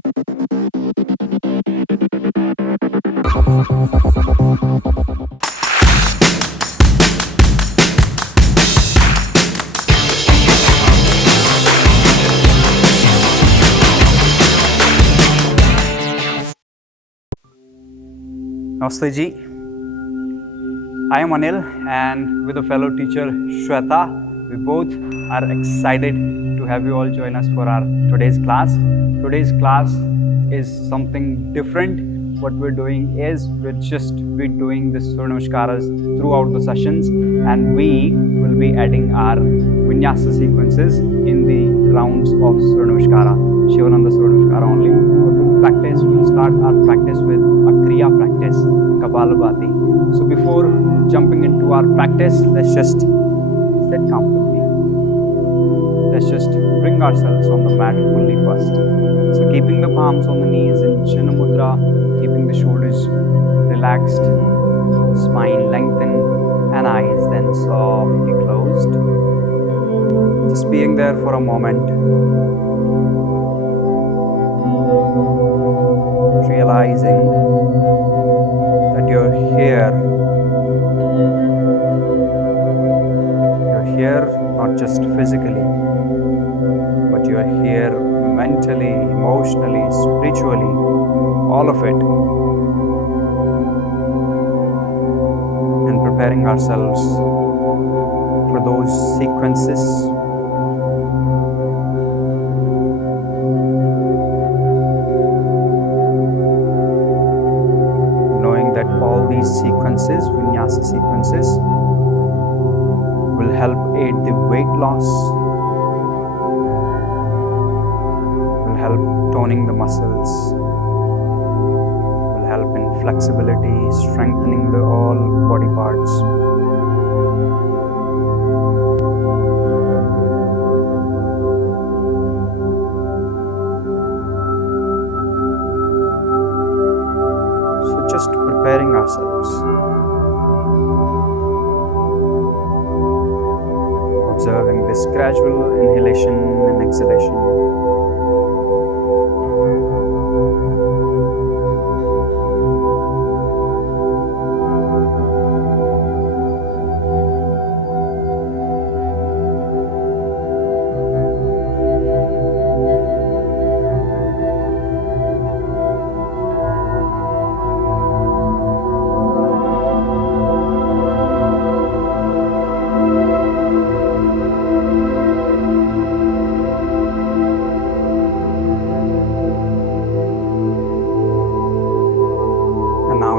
Namaste ji. I am Anil, and with a fellow teacher Shweta, we both are excited to have you all join us for our today's class. Today's class is something different. What we're doing is we'll just be doing the Surya Namaskaras throughout the sessions, and we will be adding our Vinyasa sequences in the rounds of Surya Namaskara, Shivananda Surya Namaskara only. Practice, we'll start our practice with a kriya practice, Kapalabhati. So before jumping into our practice, let's just sit comfortably. Let's just bring ourselves on the mat fully first. So keeping the palms on the knees in Chinna Mudra, keeping the shoulders relaxed, spine lengthened, and eyes then softly closed. Just being there for a moment. Realizing that you're here. You're here not just physically, but you're here mentally, emotionally, spiritually, all of it. And preparing ourselves for those sequences. Sequences, Vinyasa sequences, will help aid the weight loss, will help toning the muscles, will help in flexibility, strengthening the all body parts. So just preparing ourselves. Observing this gradual inhalation and exhalation.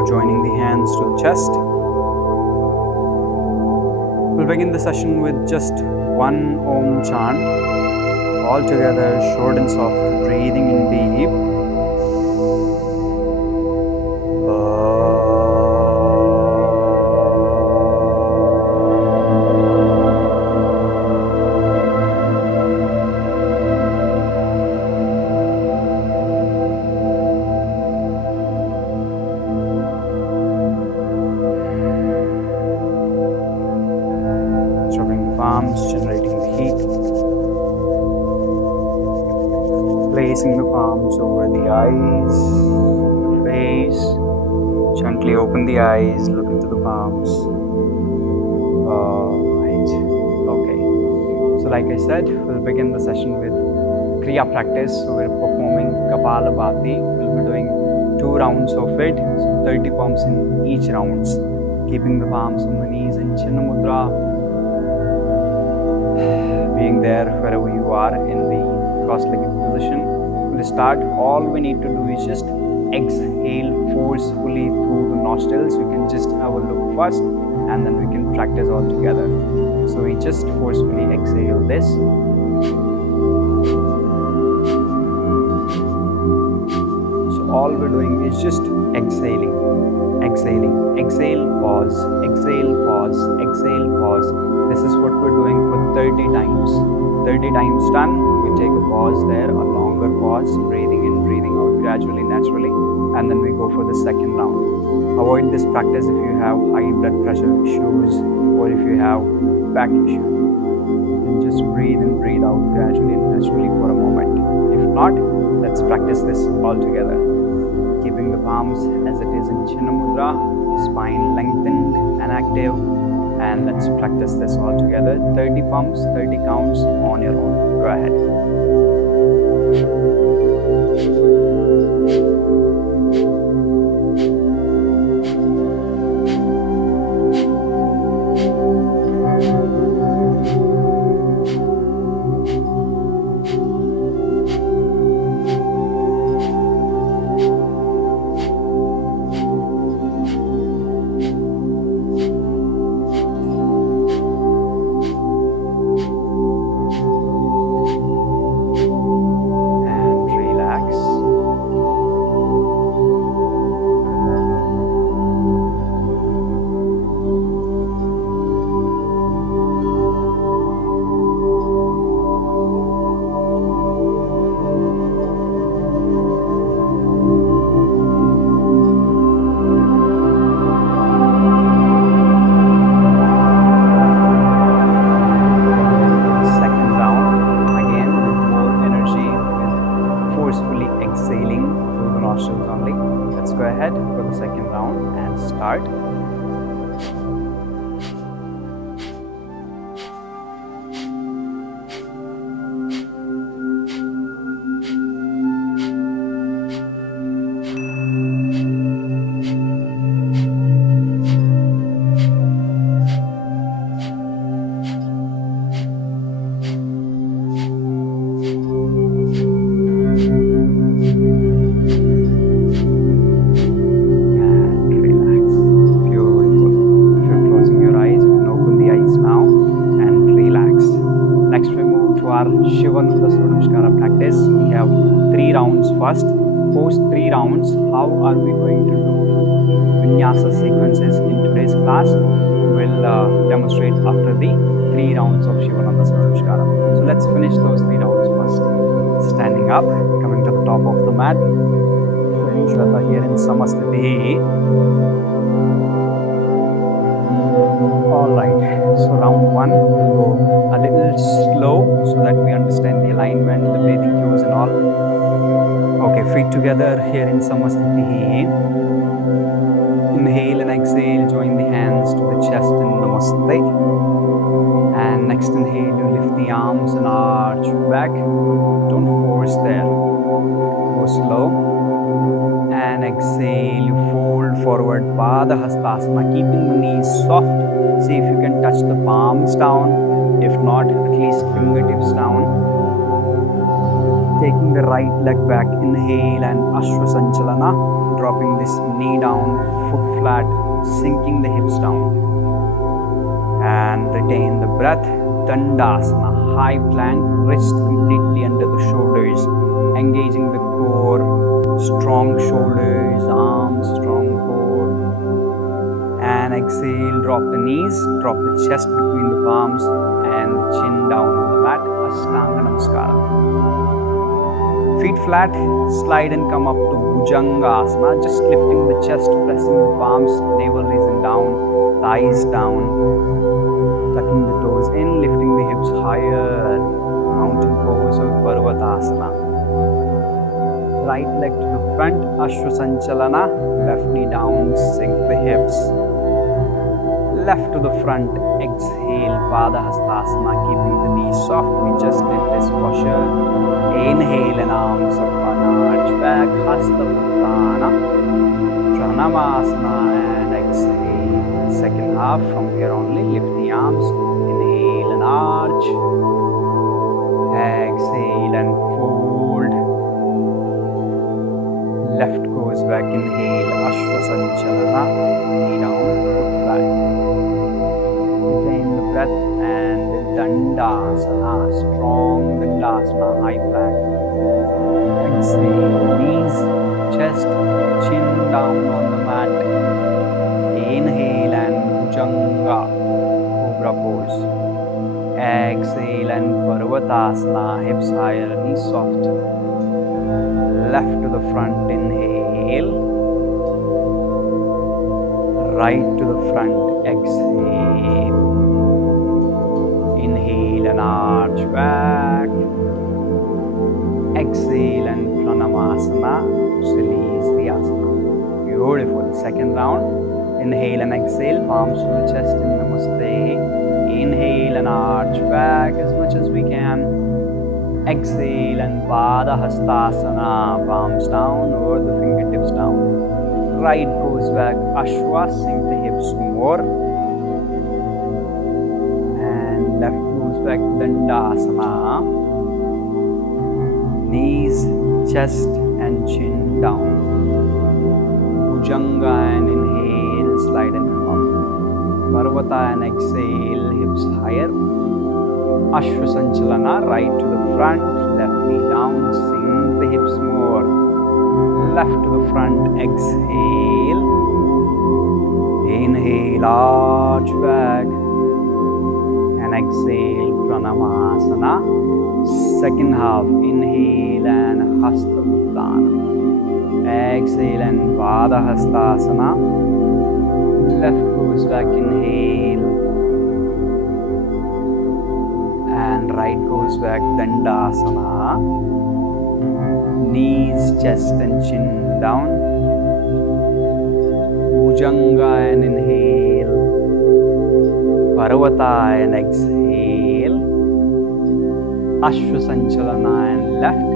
Joining the hands to the chest. We'll begin the session with just one Om chant. All together, short and soft, breathing in deep. Generating the heat, placing the palms over the eyes, the face, gently open the eyes, look into the palms. Right. Okay. So like I said, we'll begin the session with kriya practice. So we're performing Kapalabhati. We'll be doing 2 rounds of it, so 30 pumps in each rounds. Keeping the palms on the knees in Chinna Mudra. Being there wherever you are in the cross-legged position. We'll start. All we need to do is just exhale forcefully through the nostrils. You can just have a look first and then we can practice all together. So we just forcefully exhale this. So all we're doing is just exhaling. Exhaling. Exhale, pause. Exhale, pause. Exhale, pause. This is what we're doing for 30 times. 30 times done, we take a pause there, a longer pause, breathing in, breathing out gradually, naturally, and then we go for the second round. Avoid this practice if you have high blood pressure issues or if you have back issue. You can just breathe in, breathe out gradually and naturally for a moment. If not, Let's practice this all together. Keeping the palms as it is in Chinna Mudra, spine lengthened and active. And let's practice this all together. 30 pumps, 30 counts on your own. Go ahead. Shivananda Surya Namaskar practice. We have 3 rounds first. Post 3 rounds, how are we going to do Vinyasa sequences in today's class? We'll demonstrate after the 3 rounds of Shivananda Surya Namaskar. So let's finish those 3 rounds first. Standing up, coming to the top of the mat. Shweta here in Samastiti. Alright, so round 1 will go a little slow so that we understand the alignment, the breathing cues and all. Okay, feet together here in Samastiti. Inhale and exhale, join the hands to the chest in Namaste. And next inhale, you lift the arms and arch back. Don't force there. Go slow. And exhale, you fold forward, Pada Hastasana, keeping the knees soft. See if you can touch the palms down. If not, at least fingertips down. Taking the right leg back, inhale and Ashwa Sanchalana. Dropping this knee down, foot flat, sinking the hips down. And retain the breath. Dandasana, high plank, wrist completely under the shoulders. Engaging the core, strong shoulders, arms, strong core. And exhale, drop the knees, drop the chest between the palms and the chin down on the mat. Ashtanga Namaskara. Feet flat, slide and come up to Bhujangasana. Just lifting the chest, pressing the palms, navel raising down, thighs down. Tucking the toes in, lifting the hips higher. Mountain pose or Parvatasana. Right leg to the front, Ashwa Sanchalana. Left knee down, sink the hips. Left to the front, exhale, Pada Hastasana, keeping the knees soft. We just did this posture. Inhale and arms up and arch back, Hasta Uttana, Pranamasana, and exhale. Second half from here only, lift the arms, inhale and arch. Exhale and fold. Left goes back, inhale, Ashwa Sanchalana, knee down, foot flat. Retain the breath and Dandasana, strong Dandasana, high plank. Exhale, knees, chest, chin down on the mat. Inhale and Bhujanga, Cobra pose. Exhale and Parvatasana, hips higher, knees soft. Left to the front, inhale. Right to the front, exhale. Inhale and arch back. Exhale and Pranamasanasana, release the asana. Beautiful. Second round. Inhale and exhale, palms to the chest in Namaste. Inhale and arch back as much as we can. Exhale and Pada Hastasana, palms down or the fingertips down. Right goes back, Ashwa, sink the hips more. And left goes back, Dandasana. Knees, chest and chin down. Bhujanga and inhale, slide and come up. Parvata and exhale, hips higher. Ashwa Sanchalana, right to the front, left knee down, sink the hips more. Left to the front, exhale. Inhale, arch back. And exhale, Pranamasana. Second half, inhale and Hasta Uttana. Exhale and Pada Hastasana. Left goes back, inhale. And right goes back, Dandasana. Knees, chest and chin down. Bhujanga and inhale. Parvata and exhale. Ashwa Sanchalana and left.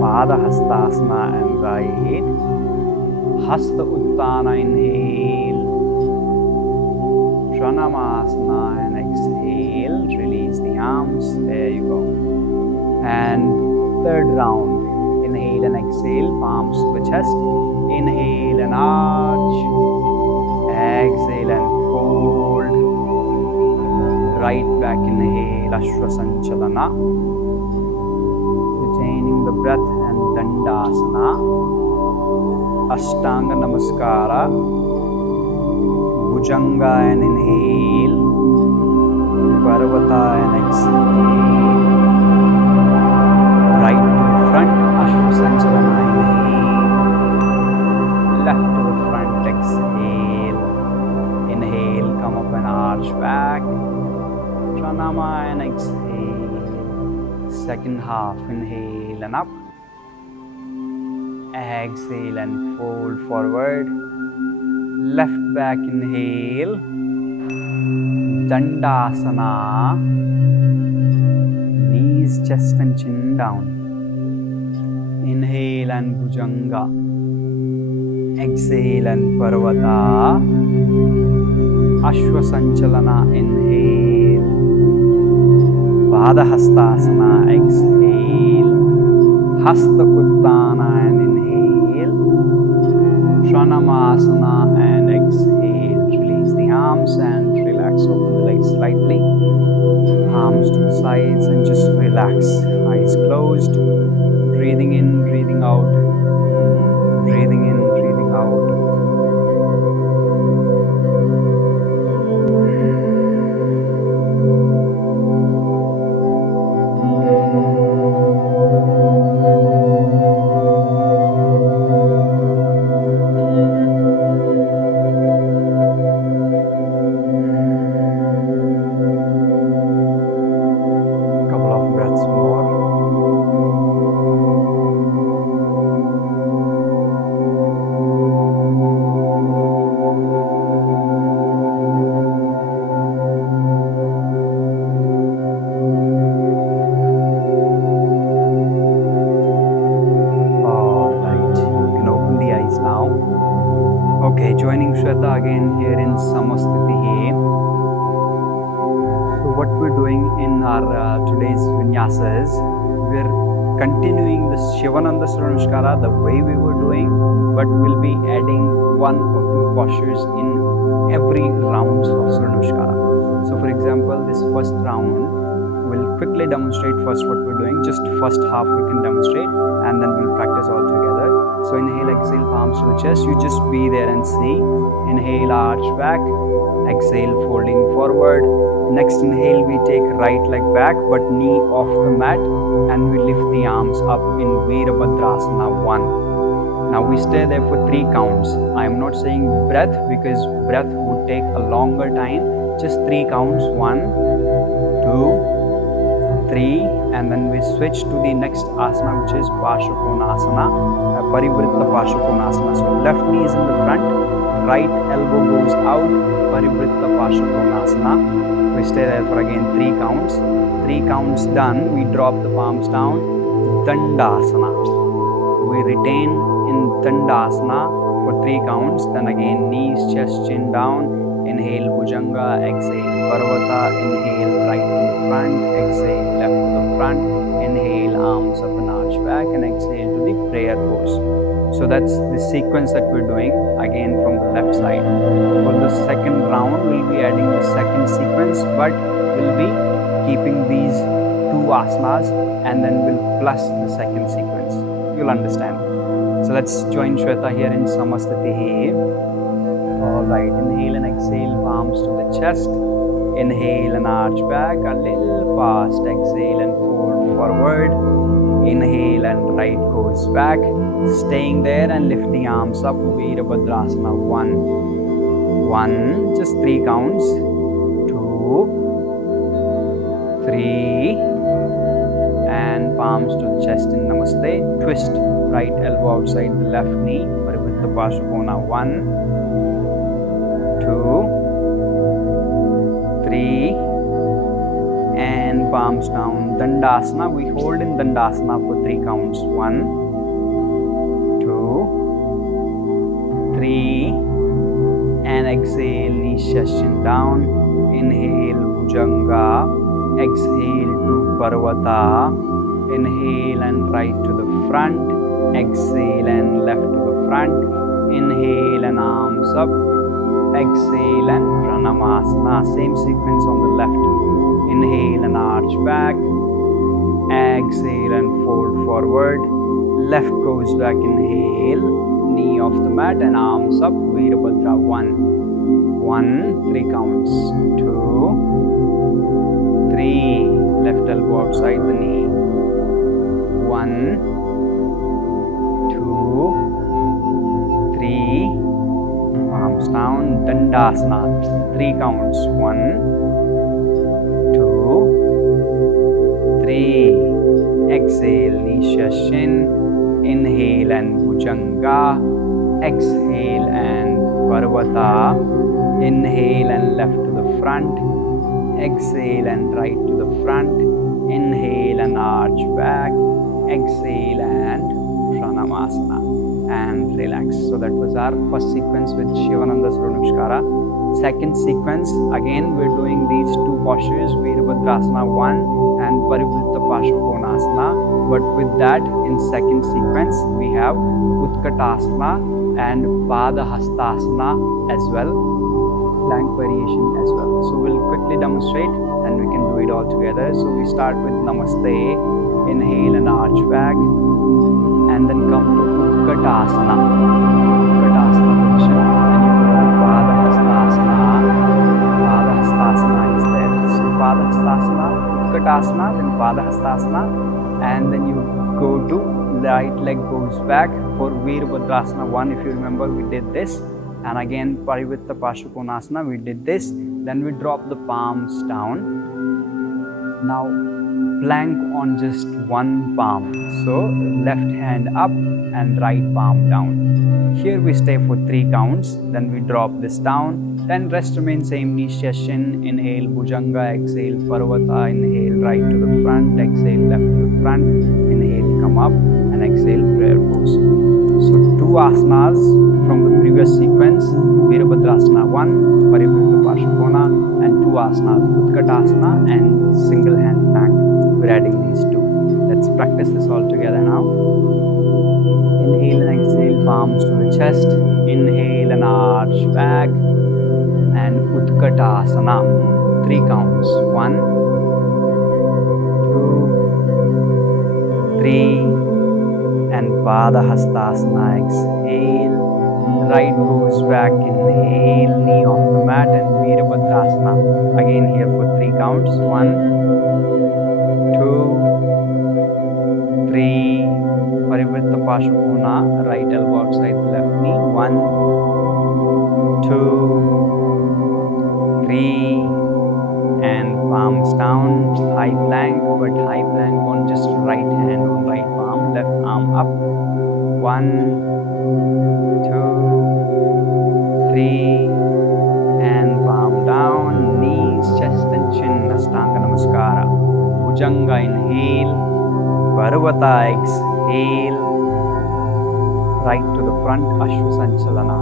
Pada Hastasana and right. Hasta Uttana, inhale. Pranamasana and exhale. Release the arms. There you go. And third round. Inhale and exhale. Palms to the chest. Inhale and arch. Exhale and fold. Right back, inhale. Ashwa Sanchalana. Retaining the breath and Dandasana. Ashtanga Namaskara. Bhujanga and inhale. Parvata and exhale. Right to the front, Ashwa Sanchalana, inhale. Left to the front, exhale. Inhale, come up and arch back. Pranama and exhale. Second half, inhale and up. Exhale and fold forward. Left back, inhale. Dandasana. Knees, chest and chin down. Inhale and Bhujanga. Exhale and Parvata. Ashwa Sanchalana, inhale. Pada Hastasana, exhale. Hasta Uttana and inhale. Pranamasana and exhale. Release the arms and relax. Open the legs slightly. Arms to the sides and just relax. Eyes closed. Breathing in, breathing out. Breathing in, breathing out. Okay, joining Shweta again here in Samasthiti. So what we're doing in our today's Vinyasa is we're continuing the Shivananda Surya Namaskar the way we were doing, but we'll be adding one or two postures in every round of Surya Namaskar. So for example, this first round, we'll quickly demonstrate first what we're doing. Just first half we can demonstrate and then we'll practice all together. So inhale, exhale, palms to the chest. You just be there and see. Inhale, arch back. Exhale, folding forward. Next inhale, we take right leg back but knee off the mat and we lift the arms up in Virabhadrasana 1. Now we stay there for 3 counts. I am not saying breath because breath would take a longer time. Just 3 counts. 1, 2, 3, and then we switch to the next asana, which is Parsvakonasana, Parivritta Parsvakonasana. So left knee is in the front, right elbow goes out, Parivritta Parsvakonasana. We stay there for again 3 counts. 3 counts done, we drop the palms down, Dandasana. We retain in Dandasana for 3 counts, then again knees, chest, chin down. Inhale Bhujanga, exhale Parvata, inhale right to the front, exhale left to the front, inhale arms up and arch back, and exhale to the prayer pose. So that's the sequence that we're doing again from the left side. For the second round, we'll be adding the second sequence, but we'll be keeping these 2 asanas and then we'll plus the second sequence. You'll understand. So let's join Shweta here in Samastitihi. Alright, inhale and exhale, palms to the chest. Inhale and arch back, a little fast. Exhale and fold forward. Inhale and right goes back. Staying there and lift the arms up. Virabhadrasana. 1, just 3 counts. 2, 3, and palms to the chest in Namaste. Twist right elbow outside the left knee. Parivritta Parsvakona. 1, 2, 3, and palms down. Dandasana. We hold in Dandasana for 3 counts. 1, 2, 3, and exhale, knees, chest, chin down. Inhale Bhujanga, exhale to Parvata. Inhale and right to the front, exhale and left to the front. Inhale and arms up, exhale and Pranamasana. Same sequence on the left. Inhale and arch back, exhale and fold forward. Left goes back, inhale, knee off the mat and arms up. Virabhadra. 1, 3 counts. 2, 3, left elbow outside the knee. 1, 2, 3, palms down. Dandasana. 3 counts. 1, 2, 3. Exhale, knees, chest, chin. Inhale and Bhujanga. Exhale and Parvata. Inhale and left to the front. Exhale and right to the front. Inhale and arch back. Exhale and Pranamasana. And relax. So that was our first sequence with Shivananda Surya Namaskar. Second sequence, again we're doing these 2 postures, Virabhadrasana 1 and Parivritta Parsvakonasana. But with that, in second sequence, we have Utkatasana and Padahastasana as well, plank variation as well. So we'll quickly demonstrate and we can do it all together. So we start with Namaste, inhale and arch back, and then come to Utkatasana. Utkatasana position, and you go to Padahastasana. Padahastasana is there. So Padahastasana, Utkatasana, then Padahastasana, and then you go to right leg goes back for Virabhadrasana 1. If you remember, we did this, and again Parivritta Parsvakonasana, we did this. Then we drop the palms down. Now plank on just 1 palm. So left hand up and right palm down. Here we stay for 3 counts. Then we drop this down. Then rest remains same, knees, chest, chin. Inhale Bhujanga, exhale Parvata. Inhale right to the front, exhale left to the front. Inhale, come up, and exhale, prayer pose. So 2 asanas from the previous sequence, Virabhadrasana 1, Parivritta Parsvakona, and 2 asanas, Utkatasana and single hand plank. We're adding these 2. Let's practice this all together now. Inhale and exhale, palms to the chest. Inhale and arch back, and Utkatasana. 3 counts. 1, 2, 3, and Padahastasana. Exhale, right goes back. Inhale, knee off the mat, and Virabhadrasana. Again here for 3 counts. 1, 2, 3. Parivritta Parsvakona, right elbow outside the left knee. 1, 2, 3, and palm palms down, high plank, but high plank on just right hand on right palm, left arm up. 1, 2, 3, and palm down, knees, chest and chin, Ashtanga Namaskara. Bhujanga inhale, Parvata exhale, right to the front, Ashwa Sanchalana,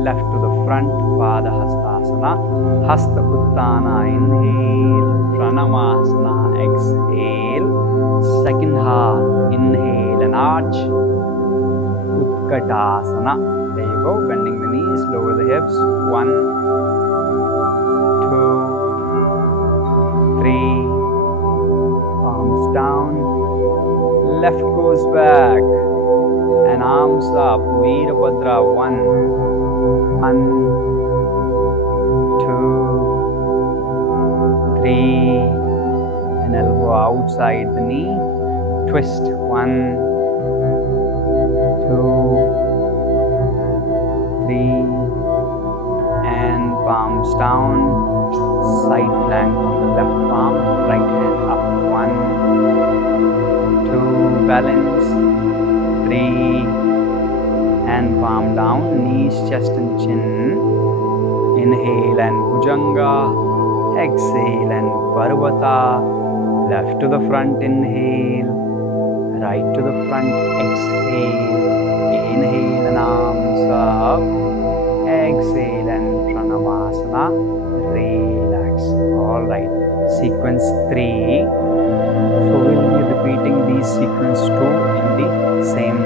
left to the front, Pada Hastasana, Hasta Uttana, inhale, Pranamasana, exhale, second half, inhale and arch, Utkatasana, there you go, bending the knees, lower the hips, 1, 2, 3, palms down, left goes back, and arms up, Veerabhadra, 1, 2, 3, and elbow outside the knee, twist, 1, 2, 3, and palms down, side plank on the left palm, right hand up, 1, 2, balance, 3, and palm down, knees, chest and chin, inhale and Bhujanga, exhale and Parvata, left to the front, inhale, right to the front, exhale, inhale and arms up, exhale and Pranamasana, relax. Alright, sequence 3. So we'll be repeating these sequence 2 in the same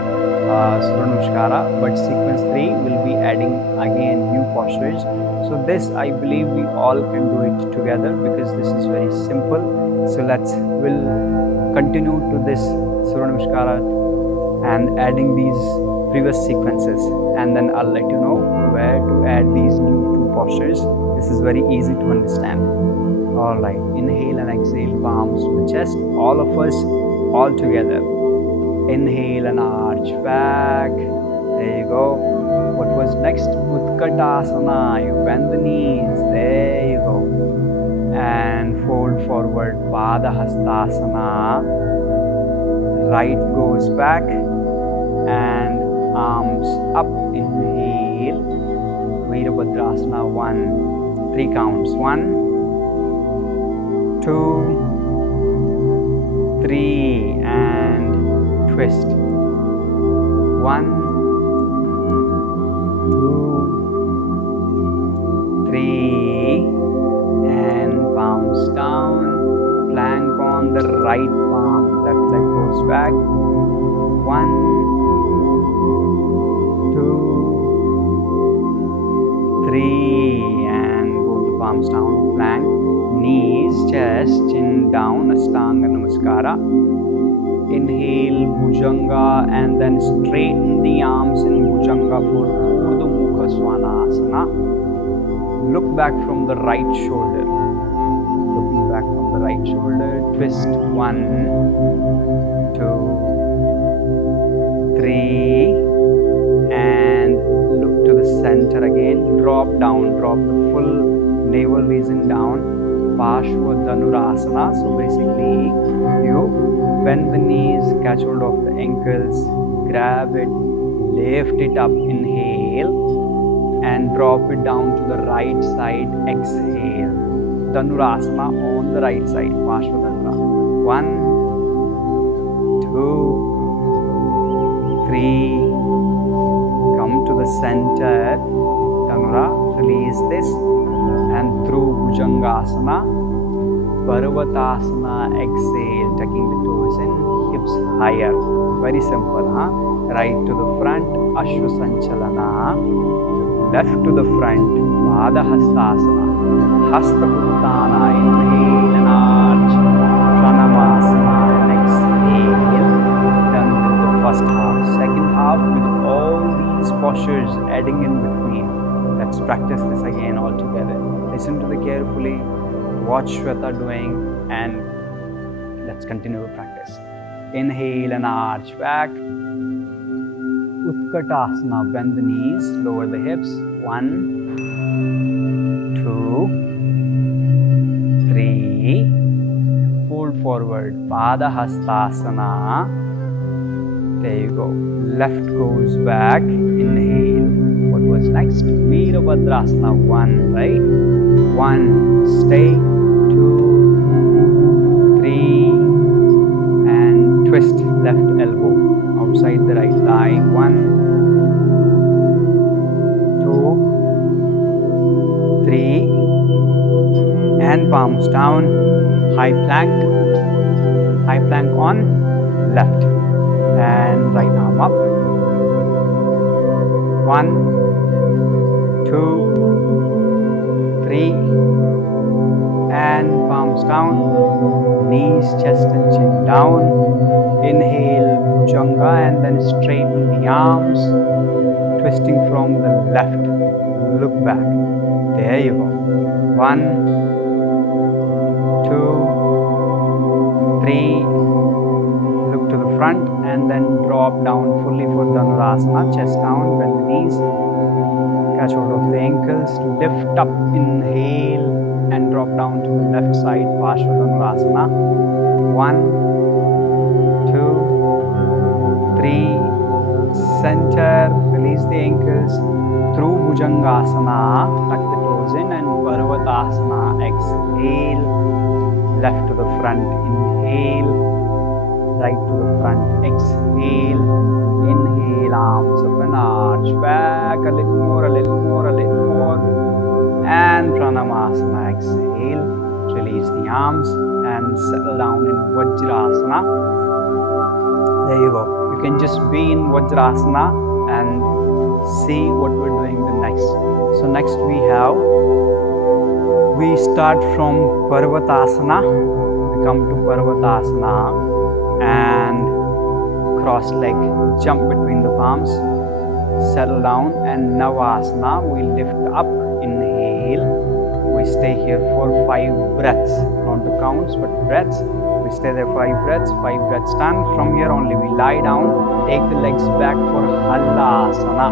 Surya Namaskara, but sequence 3 will be adding again new postures. So this, I believe we all can do it together because this is very simple. So we'll continue to this Surya Namaskara and adding these previous sequences, and then I'll let you know where to add these new 2 postures. This is very easy to understand. Alright, inhale and exhale, palms to the chest, all of us, all together. Inhale and arch back. There you go. What was next? Utkatasana. You bend the knees. There you go. And fold forward. Pada Hastasana. Right goes back. And arms up. Inhale. Veerabhadrasana. 1. 3 counts. 1, 2, 3, and twist. 1, 2, 3, and palms down, plank on the right palm, left leg goes back. 1, 2, 3, and both the palms down, plank, knees, chest, chin down, Ashtanga Namaskara. Inhale, Bhujanga, and then straighten the arms in Bhujanga for Urdhva Mukha Svanasana. Look back from the right shoulder. Looking back from the right shoulder, twist. 1, 2, 3, and look to the center again. Drop down, drop the full navel region down. Pashva Dhanurasana. So basically, you bend the knees, catch hold of the ankles, grab it, lift it up, inhale, and drop it down to the right side, exhale. Dhanurasana on the right side, Pashva Dhanura. 1, 2, 3, come to the center, Dhanura, release this, and through Bhujangasana, Parvatasana, exhale, tucking the toes in, hips higher. Very simple, huh? Right to the front, Ashwa Sanchalana, left to the front, Pada Hastasana, Hasta Uttana, inhale and arch, Pranamasana, and exhale. Done with the first half. Second half with all these postures adding in between. Let's practice this again all together. Listen to it carefully, watch Shweta doing, and let's continue the practice. Inhale and arch back. Utkatasana, bend the knees, lower the hips. 1, 2, 3, forward, Padahastasana. There you go. Left goes back, inhale. What was next? Veerabhadrasana, 1, right? 1, stay, 2, 3, and twist left elbow outside the right thigh, 1, 2, 3, and palms down, high plank on left, and right arm up, 1, 2, 3, and palms down, knees, chest and chin down, inhale, Bhujanga, and then straighten the arms, twisting from the left, look back, there you go, 1, 2, 3, look to the front, and then drop down fully for Dhanurasana, chest down, bend the knees, catch hold of the ankles, lift up, inhale, and drop down to the left side, Parshva Dhanurasana, 1, 2, 3, center, release the ankles, through Bhujangasana, tuck the toes in, and Parvatasana, exhale, left to the front, inhale, right to the front, exhale, inhale, arms up and arch, back a little more, a little more, a little more, and Pranamasana, exhale, release the arms, and settle down in Vajrasana. There you go. You can just be in Vajrasana and see what we're doing the next. So next we start from Parvatasana, we come to Parvatasana, and cross leg, jump between the palms, settle down, and Navasana, we lift up, inhale, we stay here for 5 breaths, not the counts but breaths, we stay there 5 breaths done. From here only we lie down, take the legs back for Halasana,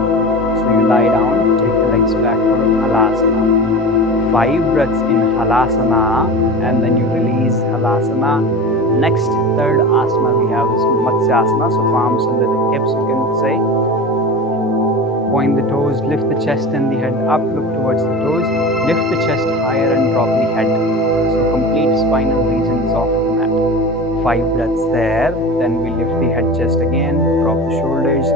so you lie down, take the legs back for Halasana, 5 breaths in Halasana, and then you release Halasana. Next, third asana we have is Matsyasana, so palms under the hips, you can say. Point the toes, lift the chest and the head up, look towards the toes, lift the chest higher and drop the head. So complete spinal regions off the mat. 5 breaths there, then we lift the head, chest again, drop the shoulders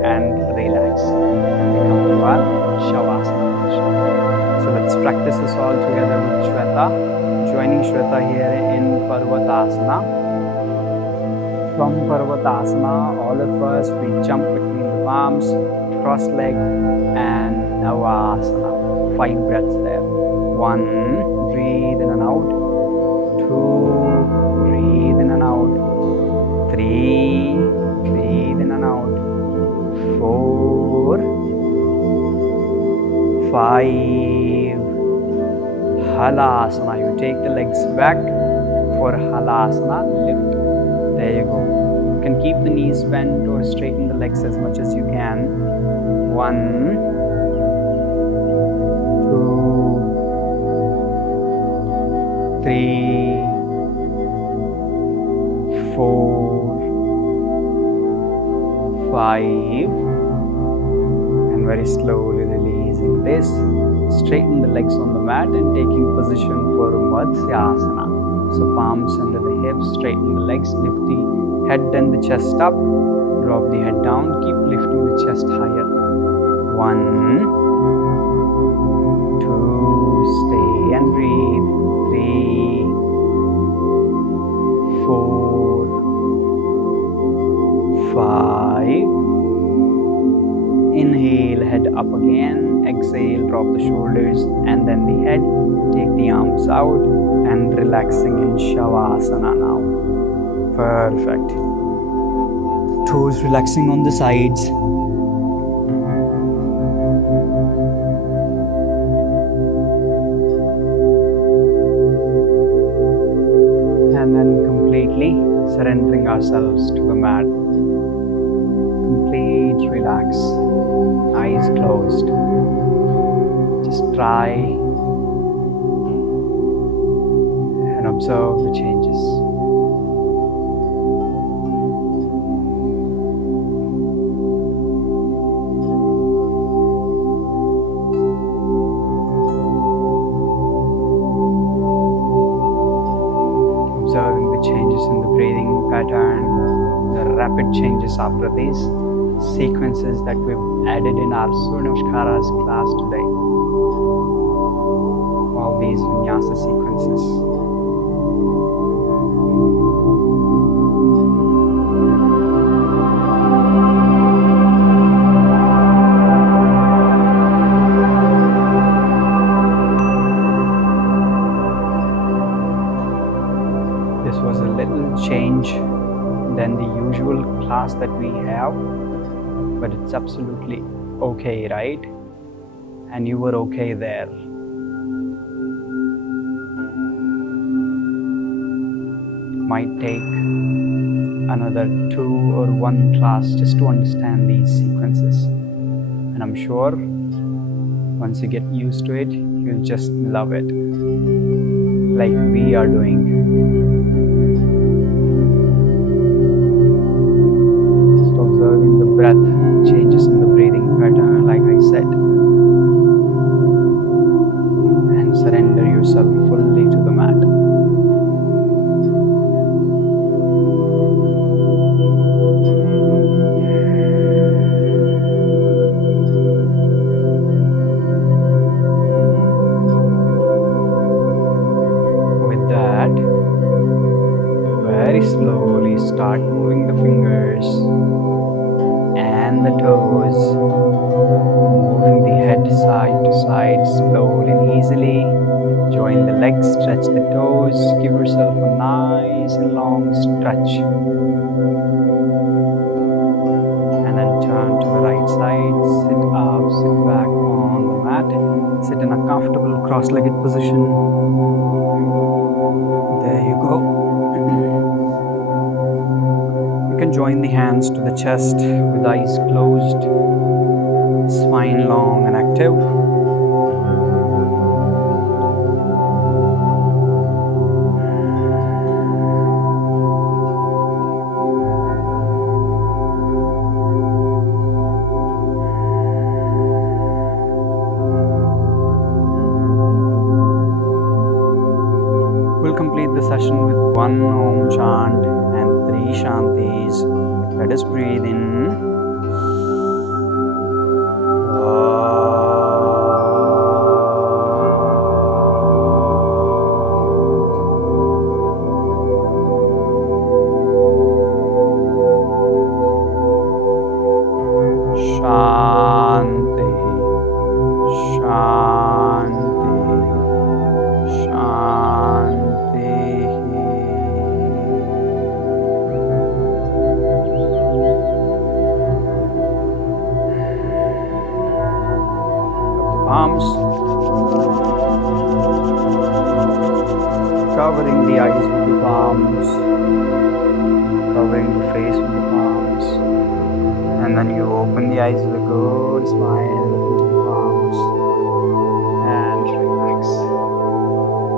and relax. And we come to our Shavasana position. So let's practice this all together with Shweta. Joining Shweta here in Parvatasana. From Parvatasana, all of us, we jump between the palms, cross leg, and Navasana. 5 breaths there. 1, breathe in and out. 2, breathe in and out. 3, breathe in and out. 4, 5, Halasana. You take the legs back for Halasana, lift. There you go. You can keep the knees bent or straighten the legs as much as you can. 1, 2, 3, 4, 5, and very slowly releasing this. Straighten the legs on the mat and taking position for Matsyasana. So palms under the hips, straighten the legs, lift the head and the chest up, drop the head down, keep lifting the chest higher. 1, 2, stay and breathe. 3, 4, 5. Inhale, head up again. Exhale, drop the shoulders and then the head. Take the arms out and relaxing in Shavasana now. Perfect. Toes relaxing on the sides. And then completely surrendering ourselves to the mat. Complete relax. Eyes closed. Just try and observe the changes. rapid changes after these sequences that we've added in our Surya Namaskaras class today. All these Vinyasa sequences. This was a little change than the usual class that we have, but it's absolutely okay, right? And you were okay there. It might take another 2 or 1 class just to understand these sequences. And I'm sure once you get used to it, you'll just love it, like we are doing. Observing the breath changes in the breathing pattern, like I said, and surrender yourself fully to the mat. With that, very slowly start moving the fingers and the toes, moving the head side to side slowly and easily. Join the legs, stretch the toes, give yourself a nice and long stretch. And then turn to the right side, sit up, sit back on the mat, sit in a comfortable cross-legged position. There you go. You can join the hands to the chest with eyes closed, spine long and active. We'll complete the session with 1 Om chant and 3 Shantis. Let us breathe in. Shanti, Shanti, Shanti. Palms, covering the eyes with the palms, covering the face with the palms, and then you open the eyes with a good smile into the palms and relax.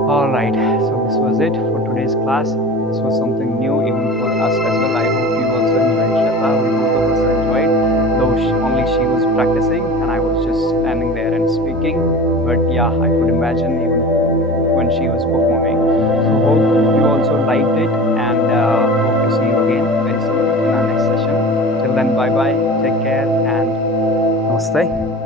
Alright, so this was it for today's class. This was something new even for us as well. I hope you also enjoyed Shweta. We both of us enjoyed, though only she was practicing and I was just standing there and speaking. But yeah, I could imagine even when she was performing. So hope you also liked it, and hope to see you again very soon in our next session. Till then, bye bye, take care, and namaste.